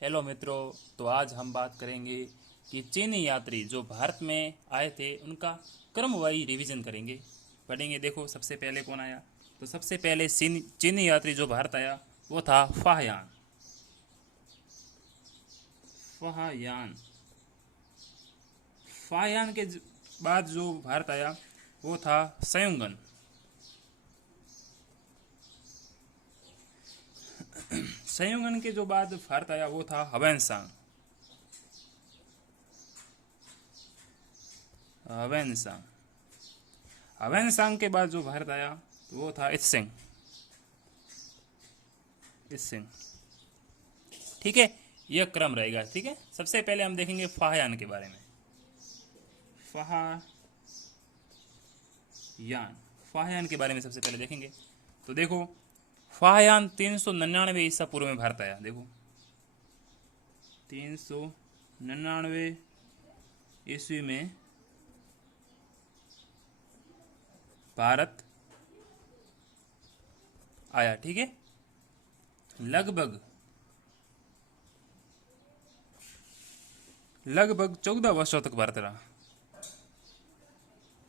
Hello मित्रों। तो आज हम बात करेंगे कि चीनी यात्री जो भारत में आए थे उनका क्रमवारी रिवीजन करेंगे, पढ़ेंगे। देखो सबसे पहले कौन आया। तो सबसे पहले चीनी यात्री जो भारत आया वो था फाहयान। फाहयान फाहयान के बाद जो भारत आया वो था सयुंगन। सयुंगन के जो बाद भारत आया वो था हवेनसांग। हवेनसांग हवेनसांग के बाद जो भारत आया वो था इत्सिंग। इत्सिंग, ठीक है। यह क्रम रहेगा, ठीक है। सबसे पहले हम देखेंगे फाहयान के बारे में। फाहयान फाहयान के बारे में सबसे पहले देखेंगे। तो देखो, फाहयान 399 ईसा पूर्व में भारत आया। देखो 399 ईस्वी में भारत आया, ठीक है। लगभग 14 वर्षों तक भारत रहा।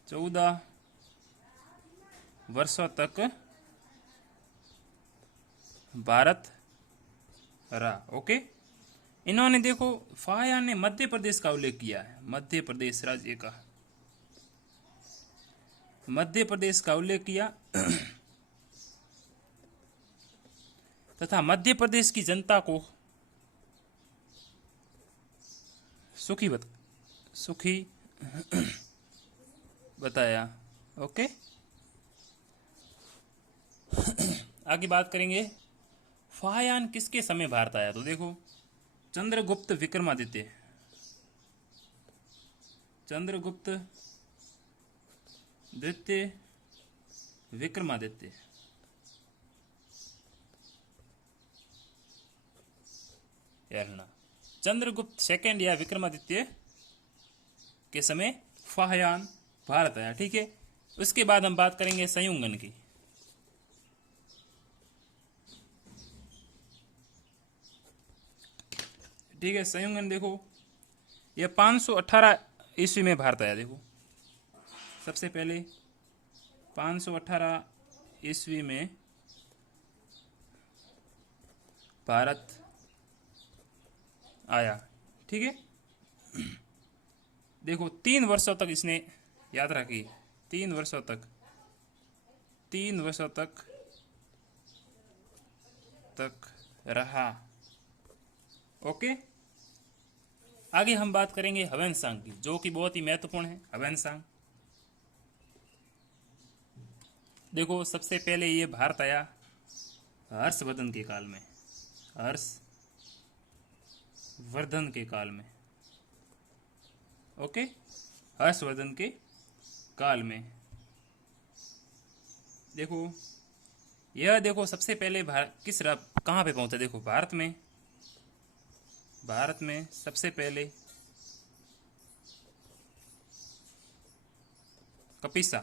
14 वर्षों तक भारत रहा, ओके। इन्होंने देखो, फाहयान ने मध्य प्रदेश का उल्लेख किया है। मध्य प्रदेश राज्य का, मध्य प्रदेश का उल्लेख किया तथा मध्य प्रदेश की जनता को सुखी बताया, ओके। आगे बात करेंगे फाहयान किसके समय भारत आया। तो देखो, चंद्रगुप्त विक्रमादित्य, चंद्रगुप्त द्वितीय विक्रमादित्य, चंद्रगुप्त सेकंड या विक्रमादित्य के समय फाहयान भारत आया, ठीक है। उसके बाद हम बात करेंगे सयुंगन की। ठीक है, सयुंगन देखो, यह 518 ईस्वी में भारत आया। देखो सबसे पहले 518 ईस्वी में भारत आया, ठीक है। देखो 3 वर्षों तक इसने यात्रा की। 3 वर्षों तक 3 वर्षों तक रहा, ओके। आगे हम बात करेंगे हवेनसांग की, जो कि बहुत ही महत्वपूर्ण है। हवेनसांग देखो, सबसे पहले ये भारत आया हर्षवर्धन के काल में। हर्षवर्धन के काल में, ओके। हर्षवर्धन के काल में देखो, यह देखो सबसे पहले कहाँ पे पहुंचा। देखो भारत में सबसे पहले कपिसा,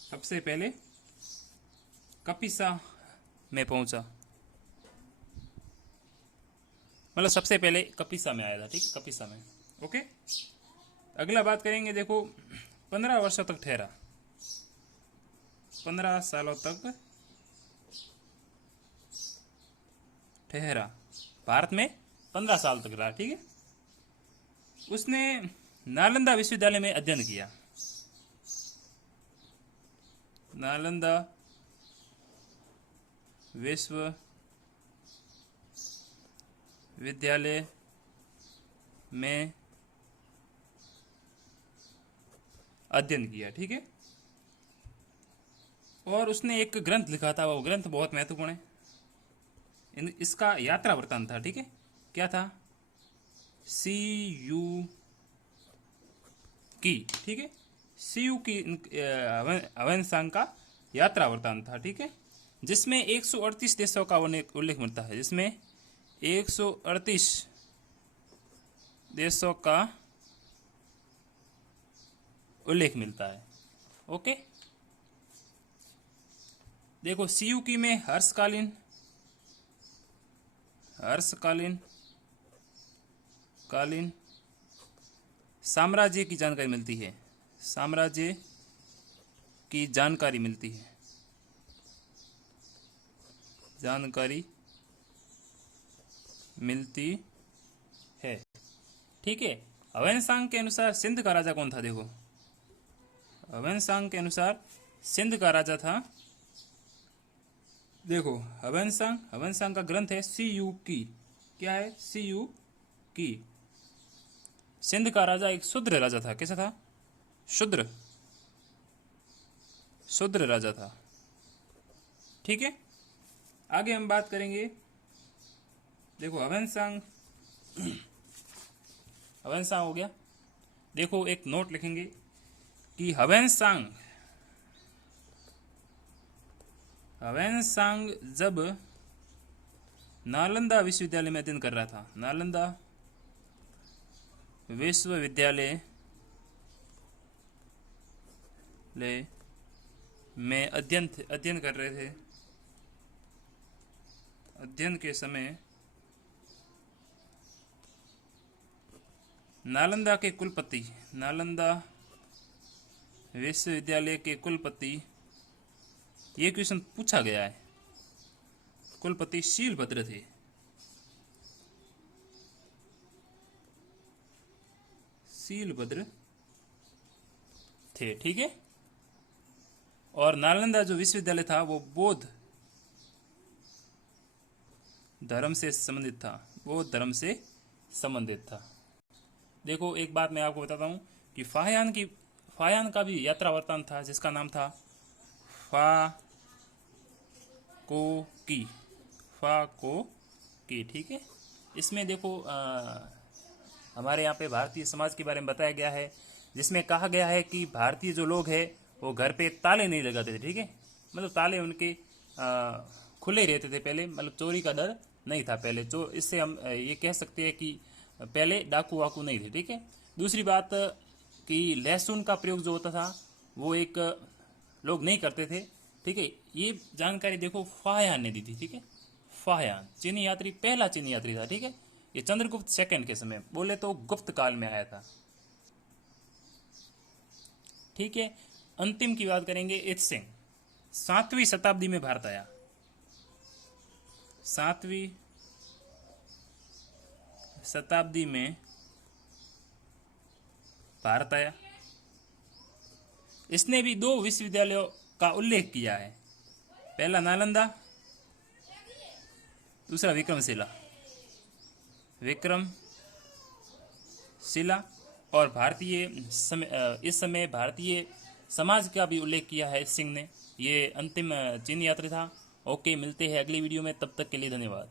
सबसे पहले कपिसा में पहुंचा। मतलब सबसे पहले कपिसा में आया था, ठीक, कपिसा में, ओके। अगला बात करेंगे। देखो 15 वर्षों तक ठहरा, 15 सालों तक ठहरा भारत में, 15 साल तक रहा, ठीक है। उसने नालंदा विश्वविद्यालय में अध्ययन किया। नालंदा विश्वविद्यालय में अध्ययन किया, ठीक है। और उसने एक ग्रंथ लिखा था, वो ग्रंथ बहुत महत्वपूर्ण है। इसका यात्रा वृत्तांत था, ठीक है। क्या था? सी यू की, ठीक है। सी यू की हवेनसांग का यात्रा वृत्तांत था, ठीक है। जिसमें 138 देशों का उल्लेख मिलता है, जिसमें 138 देशों का उल्लेख मिलता है, ओके। देखो सियुकी में हर्षकालीन कालीन साम्राज्य की जानकारी मिलती है। साम्राज्य की जानकारी मिलती है। जानकारी मिलती है। ठीक है। ह्वेनसांग के अनुसार सिंध का राजा कौन था? देखो ह्वेनसांग के अनुसार सिंध का राजा था, देखो ह्वेनसांग का ग्रंथ है सियुकी। क्या है? सियुकी। सिंध का राजा एक शूद्र राजा था। कैसा था? शूद्र राजा था। ठीक है। आगे हम बात करेंगे। देखो ह्वेनसांग हो गया। देखो एक नोट लिखेंगे कि ह्वेनसांग जब नालंदा विश्वविद्यालय में अध्ययन कर रहा था, नालंदा विश्वविद्यालय में अध्ययन कर रहे थे, अध्ययन के समय नालंदा विश्वविद्यालय के कुलपति, ये क्वेश्चन पूछा गया है, कुलपति शीलभद्र थे। ठीक है। और नालंदा जो विश्वविद्यालय था वो बौद्ध धर्म से संबंधित था। देखो एक बात मैं आपको बताता हूं कि फाहियान का भी यात्रा वृत्तांत था, जिसका नाम था फाकोकी। ठीक है। इसमें देखो हमारे यहाँ पे भारतीय समाज के बारे में बताया गया है, जिसमें कहा गया है कि भारतीय जो लोग हैं वो घर पे ताले नहीं लगाते थे। ठीक है। मतलब ताले उनके खुले रहते थे पहले, मतलब चोरी का डर नहीं था पहले। इससे हम ये कह सकते हैं कि पहले डाकू वाकू नहीं थे। ठीक है। दूसरी बात कि लहसुन का प्रयोग जो होता था वो एक लोग नहीं करते थे। ठीक है। ये जानकारी देखो फाहियान ने दी थी। ठीक है। फाहियान चीनी यात्री, पहला चीनी यात्री था। ठीक है। ये चंद्रगुप्त सेकंड के समय, बोले तो गुप्त काल में आया था। ठीक है। अंतिम की बात करेंगे। इत सिंह 7वीं शताब्दी में भारत आया। 7वीं शताब्दी में भारत आया। इसने भी 2 विश्वविद्यालयों का उल्लेख किया है। पहला नालंदा, दूसरा विक्रमशिला। और इस समय भारतीय समाज का भी उल्लेख किया है सिंह ने। ये अंतिम चीनी यात्री था। ओके, मिलते हैं अगली वीडियो में, तब तक के लिए धन्यवाद।